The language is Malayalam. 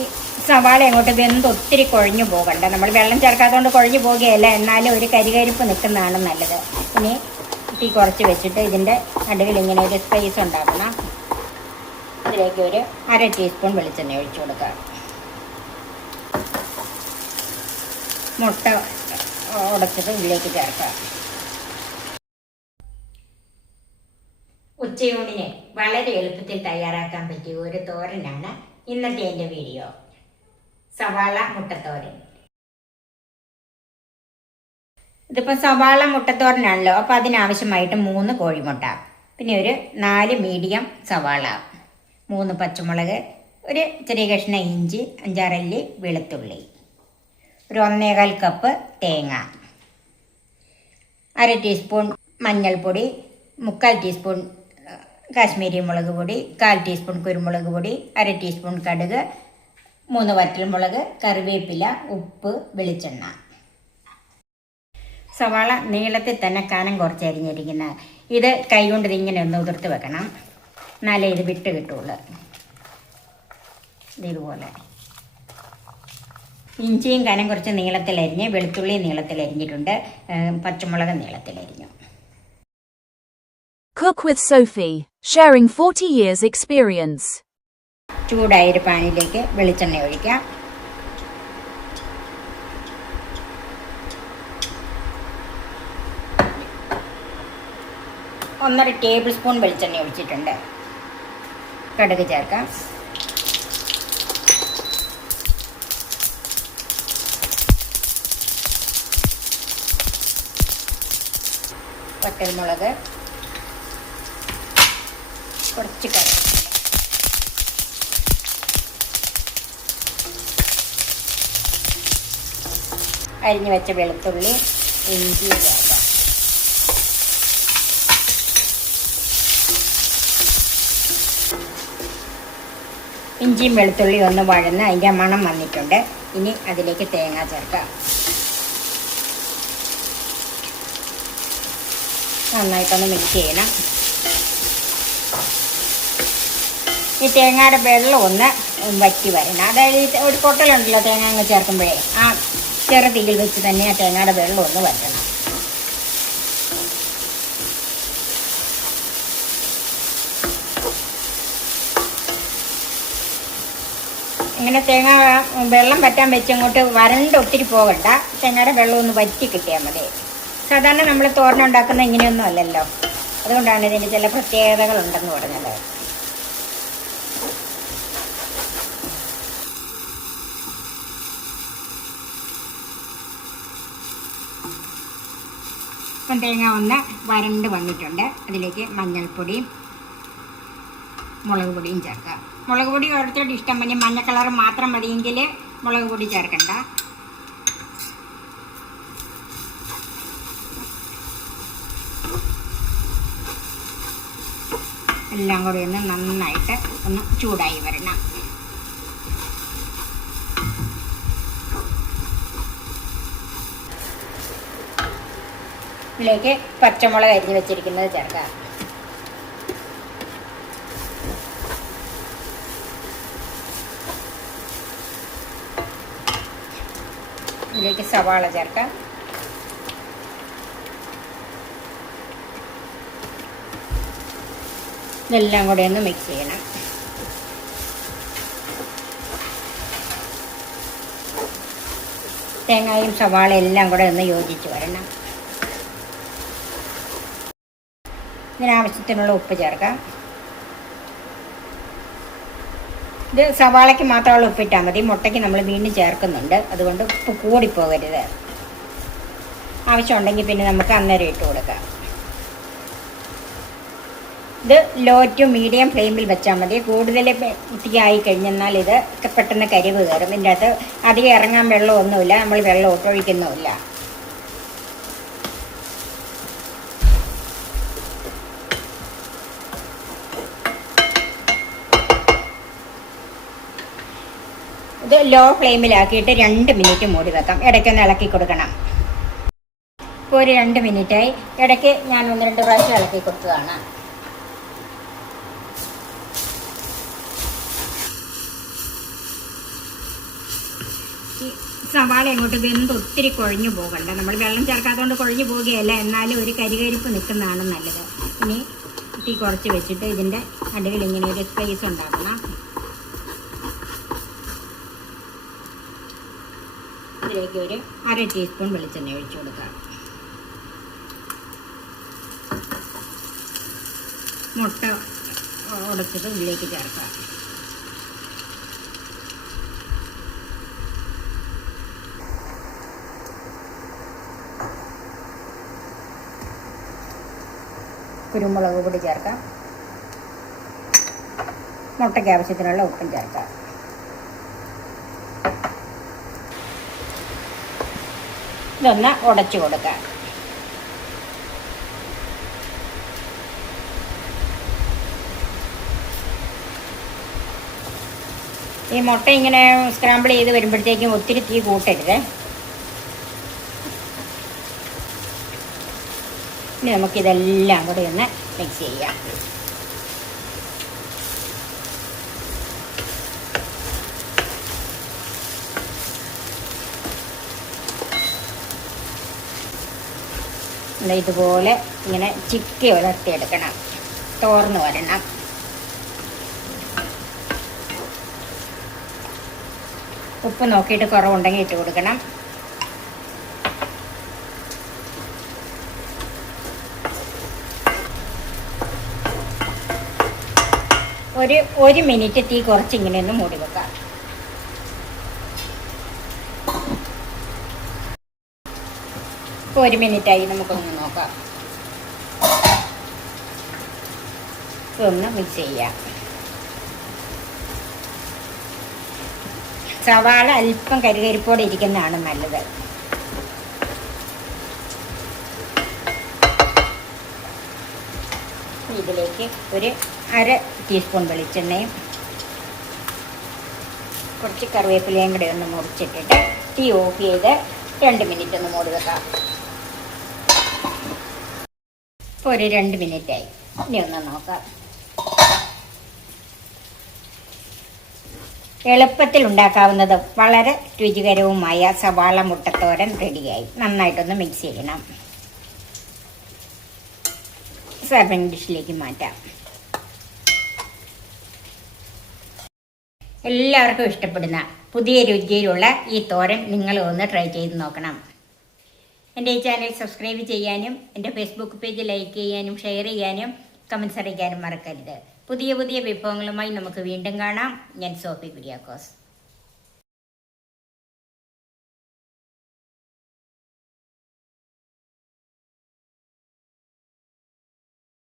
ഈ സവാള അങ്ങോട്ട് വെന്ത് ഒത്തിരി കുഴഞ്ഞു പോകണ്ട. നമ്മൾ വെള്ളം ചേർക്കാത്തതുകൊണ്ട് കുഴഞ്ഞു പോകുകയല്ല, എന്നാലും ഒരു കരികരിപ്പ് നിൽക്കുന്നതാണ് നല്ലത്. ഇനി തീ കുറച്ച് വെച്ചിട്ട് ഇതിൻ്റെ നടുവിൽ ഇങ്ങനെ ഒരു സ്പേസ് ഉണ്ടാക്കണം. ഇതിലേക്ക് ഒരു 1/2 ടീസ്പൂൺ വെളിച്ചെണ്ണ ഒഴിച്ചു കൊടുക്കുക. മുട്ട ഉടച്ചിട്ട് ഇതിലേക്ക് ചേർക്കുക. ഉച്ചയൂണിന് വളരെ എളുപ്പത്തിൽ തയ്യാറാക്കാൻ പറ്റിയ ഒരു തോരനാണ് ഇന്നത്തെ എൻ്റെ വീഡിയോ. സവാള മുട്ടത്തോരൻ. ഇതിപ്പോൾ സവാള മുട്ടത്തോരനാണല്ലോ, അപ്പോൾ അതിനാവശ്യമായിട്ട് 3 കോഴിമുട്ട, പിന്നെ ഒരു 4 മീഡിയം സവാള, 3 പച്ചമുളക്, ഒരു ചെറിയ കഷ്ണം ഇഞ്ചി, 5-6 അല്ലി വെളുത്തുള്ളി, ഒരു 1/4 കപ്പ് തേങ്ങ, 1/2 ടീസ്പൂൺ മഞ്ഞൾപ്പൊടി, 3/4 ടീസ്പൂൺ കാശ്മീരി മുളക് പൊടി, 1/4 ടീസ്പൂൺ കുരുമുളക് പൊടി, 1/2 ടീസ്പൂൺ കടുക്, 3 വറ്റൽമുളക്, കറിവേപ്പില, ഉപ്പ്, വെളിച്ചെണ്ണ. സവാള നീളത്തിൽ തന്നെ കനം കുറച്ച് അരിഞ്ഞിരിക്കുന്നത്. ഇത് കൈകൊണ്ട് ഇതിങ്ങനെ ഒന്ന് ഉതിർത്ത് വെക്കണം, എന്നാലേ ഇത് വിട്ട് കിട്ടുള്ളൂ. ഇതുപോലെ ഇഞ്ചിയും കനം കുറച്ച് നീളത്തിലരിഞ്ഞ്, വെളുത്തുള്ളി നീളത്തിലരിഞ്ഞിട്ടുണ്ട്, പച്ചമുളക് നീളത്തിലരിഞ്ഞു. Cook with Sophie, sharing 40 years experience. ചൂടായൊരു പാനിലേക്ക് വെളിച്ചെണ്ണ ഒഴിക്കാം. ഒന്നര ടേബിൾ സ്പൂൺ വെളിച്ചെണ്ണ ഒഴിച്ചിട്ടുണ്ട്. കടുക് ചേർക്കാം. വറ്റൽമുളക്, കുറച്ച് കറിവേപ്പില, അരിഞ്ഞു വെച്ച വെളുത്തുള്ളി, ഇഞ്ചി ചേർക്കാം. ഇഞ്ചിയും വെളുത്തുള്ളിയും ഒന്ന് വഴന്ന് അതിൻ്റെ മണം വന്നിട്ടുണ്ട്. ഇനി അതിലേക്ക് തേങ്ങ ചേർക്കാം. നന്നായിട്ടൊന്ന് മിക്സ് ചെയ്യണം. ഈ തേങ്ങയുടെ വെള്ളം ഒന്ന് വറ്റി വരണം. അതായത് ഒരു പൊട്ടലുണ്ടല്ലോ തേങ്ങ അങ്ങ് ചേർക്കുമ്പോഴേ, ആ ചെറുതീയിൽ വെച്ച് തന്നെ ആ തേങ്ങയുടെ വെള്ളം ഒന്ന് വറ്റണം. ഇങ്ങനെ തേങ്ങ വെള്ളം വറ്റാൻ വെച്ചങ്ങോട്ട് വരണ്ട് ഒത്തിരി പോകണ്ട. തേങ്ങയുടെ വെള്ളം ഒന്ന് വറ്റി കിട്ടിയാൽ മതി. സാധാരണ നമ്മൾ തോരൻ ഉണ്ടാക്കുന്ന ഇങ്ങനെയൊന്നും അല്ലല്ലോ, അതുകൊണ്ടാണ് ഇതിന് ചില പ്രത്യേകതകളുണ്ടെന്ന് പറഞ്ഞത്. ഇപ്പം തേങ്ങ ഒന്ന് വരണ്ട് വന്നിട്ടുണ്ട്. അതിലേക്ക് മഞ്ഞൾപ്പൊടിയും മുളക് പൊടിയും ചേർക്കാം. മുളക് പൊടി ഓരോരുത്തരുടെ ഇഷ്ടം, പിന്നെ മഞ്ഞ കളർ മാത്രം മതിയെങ്കിൽ മുളക് പൊടി ചേർക്കണ്ട. എല്ലാം കൂടി ഒന്ന് നന്നായിട്ട് ഒന്ന് ചൂടായി വരണം. ഇതിലേക്ക് പച്ചമുളക് അരിഞ്ഞ് വെച്ചിരിക്കുന്നത് ചേർക്കാം. ഇതിലേക്ക് സവാള ചേർക്കാം. ഇതെല്ലാം കൂടെ ഒന്ന് മിക്സ് ചെയ്യണം. തേങ്ങയും സവാള എല്ലാം കൂടെ ഒന്ന് യോജിച്ച് വരണം. ഇതിനാവശ്യത്തിനുള്ള ഉപ്പ് ചേർക്കാം. ഇത് സവാളയ്ക്ക് മാത്രമുള്ള ഉപ്പിട്ടാൽ മതി, മുട്ടയ്ക്ക് നമ്മൾ വീണ്ടും ചേർക്കുന്നുണ്ട്, അതുകൊണ്ട് ഉപ്പ് കൂടിപ്പോകരുത്. ആവശ്യമുണ്ടെങ്കിൽ പിന്നെ നമുക്ക് അന്നേരം ഇട്ട് കൊടുക്കാം. ഇത് ലോ ടു മീഡിയം ഫ്ലെയിമിൽ വെച്ചാൽ മതി. കൂടുതൽ തീയായി കഴിഞ്ഞെന്നാൽ ഇത് പെട്ടെന്ന് കരിവ് കയറും. ഇതിൻ്റെ അകത്ത് അധികം ഇറങ്ങാൻ വെള്ളമൊന്നുമില്ല, നമ്മൾ വെള്ളം ഒട്ടൊഴിക്കുന്നുമില്ല. ഇത് ലോ ഫ്ലെയിമിലാക്കിയിട്ട് 2 മിനിറ്റ് മൂടി വെക്കാം. ഇടയ്ക്കൊന്ന് ഇളക്കി കൊടുക്കണം. ഇപ്പോൾ ഒരു 2 മിനിറ്റായി. ഇടയ്ക്ക് ഞാൻ 1-2 പ്രാവശ്യം ഇളക്കി കൊടുത്തതാണ്. ഈ സവാള അങ്ങോട്ട് വെന്ത് ഒത്തിരി കുഴഞ്ഞു പോകണ്ട. നമ്മൾ വെള്ളം ചേർക്കാത്തതുകൊണ്ട് കുഴഞ്ഞു പോവുകയല്ല, എന്നാലും ഒരു കരികരിപ്പ് നിൽക്കുന്നതാണ് നല്ലത്. ഇനി തീ കുറച്ച് വെച്ചിട്ട് ഇതിൻ്റെ അടിയിൽ ഇങ്ങനെ ഒരു സ്പേസ് ഉണ്ടാക്കണം. ഇതിലേക്ക് ഒരു 1/2 ടീസ്പൂൺ വെളിച്ചെണ്ണ ഒഴിച്ചു കൊടുക്കാം. മുട്ട ഉടച്ചത് ഇതിലേക്ക് ചേർക്കാം. കുരുമുളക് പൊടി ചേർക്കാം. മുട്ടയ്ക്ക് ആവശ്യത്തിനുള്ള ഉപ്പും ചേർക്കാം. ഇതൊന്ന് ഉടച്ചു കൊടുക്കാം. ഈ മുട്ട ഇങ്ങനെ സ്ക്രാമ്പിൾ ചെയ്ത് വരുമ്പോഴത്തേക്കും ഒത്തിരി തീ കൂട്ടരുത്. ഇനി നമുക്കിതെല്ലാം കൂടി ഒന്ന് മിക്സ് ചെയ്യാം. ഇതുപോലെ ഇങ്ങനെ ചിക്കി ഉലർത്തിയെടുക്കണം, തോർന്ന് വരണം. ഉപ്പ് നോക്കിയിട്ട് കുറവുണ്ടെങ്കിൽ ഇട്ട് കൊടുക്കണം. ഒരു മിനിറ്റ് തീ കുറച്ച് ഇങ്ങനെ ഒന്ന് മൂടി വെക്കാം. ഇപ്പോൾ 1 മിനിറ്റായി, നമുക്കൊന്ന് നോക്കാം. ഇതൊന്ന് മിക്സ് ചെയ്യാം. സവാള അല്പം കരികരിപ്പോടെ ഇരിക്കുന്നതാണ് നല്ലത്. ഇതിലേക്ക് ഒരു 1/2 ടീസ്പൂൺ വെളിച്ചെണ്ണയും കുറച്ച് കറിവേപ്പിലയും കൂടെ ഒന്ന് മുറിച്ചിട്ടിട്ട് തീ ഓഫ് ചെയ്ത് 2 മിനിറ്റ് ഒന്ന് മൂടി വെക്കാം. ഇപ്പോൾ ഒരു 2 മിനിറ്റായി. ഇനി ഒന്ന് നോക്കാം. എളുപ്പത്തിൽ ഉണ്ടാക്കാവുന്നത് വളരെ രുചികരവുമായ സവാള മുട്ടത്തോരൻ റെഡിയായി. നന്നായിട്ടൊന്ന് മിക്സ് ചെയ്യണം. സർവിംഗ് ഡിഷിലേക്ക് മാറ്റാം. എല്ലാവർക്കും ഇഷ്ടപ്പെടുന്ന പുതിയ രുചിയിലുള്ള ഈ തോരൻ നിങ്ങൾ ഒന്ന് ട്രൈ ചെയ്ത് നോക്കണം. എൻ്റെ ഈ ചാനൽ സബ്സ്ക്രൈബ് ചെയ്യാനും എൻ്റെ ഫേസ്ബുക്ക് പേജ് ലൈക്ക് ചെയ്യാനും ഷെയർ ചെയ്യാനും കമൻസ് അറിയിക്കാനും മറക്കരുത്. പുതിയ പുതിയ വിഭവങ്ങളുമായി നമുക്ക് വീണ്ടും കാണാം. ഞാൻ സോഫി കുര്യാക്കോസ്.